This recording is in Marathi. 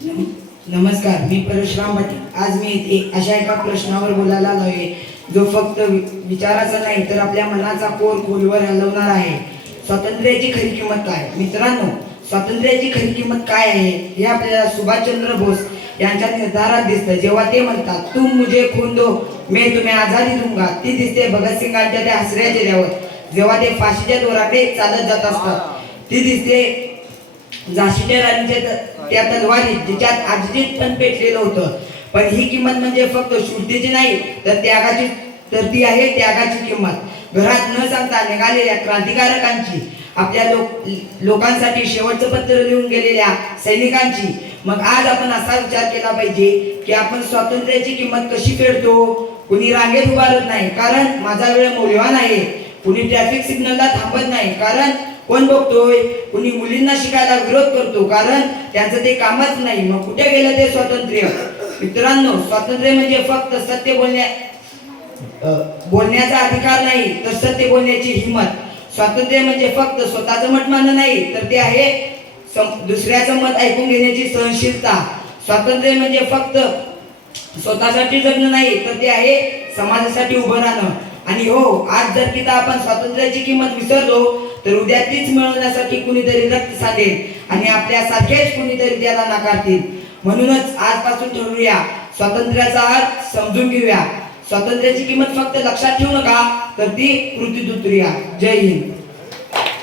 नम- नमस्कार मी परशुराम पाटील आज मी येथे अशा एका प्रश्नावर बोलायला आलो आहे जो फक्त विचाराचा नाही तर आपल्या मनाचा कोर खोलवर हलवणार आहे. स्वातंत्र्याची खरी किंमत काय? मित्रांनो स्वातंत्र्याची खरी किंमत काय आहे? हे आपल्याला सुभाषचंद्र बोस यांच्या निर्धारात दिसतं. जेव्हा ते म्हणतात तुम मुझे खून दो मे तुम्ही आझादी दुंगा ती दिसते भगतसिंगांच्या त्या हसऱ्या चेहऱ्यावर जेव्हा ते फाशीच्या दोराकडे चालत जात असतात ती दिसते झाशीच्या राणीच्या त्या तलवारीत जिच्यात आजजीत पण पेटलेलं होतं. पण ही किंमत म्हणजे फक्त शुद्धीची नाही तर त्यागाची तर ती आहे त्यागाची किंमत. घरात न सांगता निघालेल्या क्रांतिकारकांची आपल्या लोक लोकांसाठी शेवटचं पत्र लिहून गेलेल्या सैनिकांची मग आज आपण असा विचार केला पाहिजे की आपण स्वातंत्र्याची किंमत कशी फेडतो? कुणी रांगेत उभारत नाही कारण माझा वेळ मौल्यवान आहे. कुणी ट्रॅफिक सिग्नलला थांबत नाही कारण कोण बघतोय? कुणी मुलींना शिकायला विरोध करतो कारण त्यांचं ते कामच नाही. मग कुठे गेलं ते स्वातंत्र्य? मित्रांनो स्वातंत्र्य म्हणजे फक्त सत्य बोलण्या बोलण्याचा अधिकार नाही तर सत्य बोलण्याची हिंमत. स्वातंत्र्य म्हणजे फक्त स्वतःचं मत मानणं नाही तर ते आहे सम- दुसऱ्याचं मत ऐकून घेण्याची सहनशीलता. स्वातंत्र्य म्हणजे फक्त स्वतःसाठी जगणं नाही तर ते आहे समाजासाठी उभं राहणं. आणि हो आज जर तिथं आपण स्वातंत्र्याची किंमत विसरलो तर उद्या तीच मिळवण्यासाठी कुणीतरी रक्त साधेल आणि आपल्या सारखेच कुणीतरी त्याला नाकारतील. म्हणूनच आजपासून ठरवूया स्वातंत्र्याचा अर्थ समजून घेऊया. स्वातंत्र्याची किंमत फक्त लक्षात ठेवू नका तर ती कृतीत उतरूया. जय हिंद.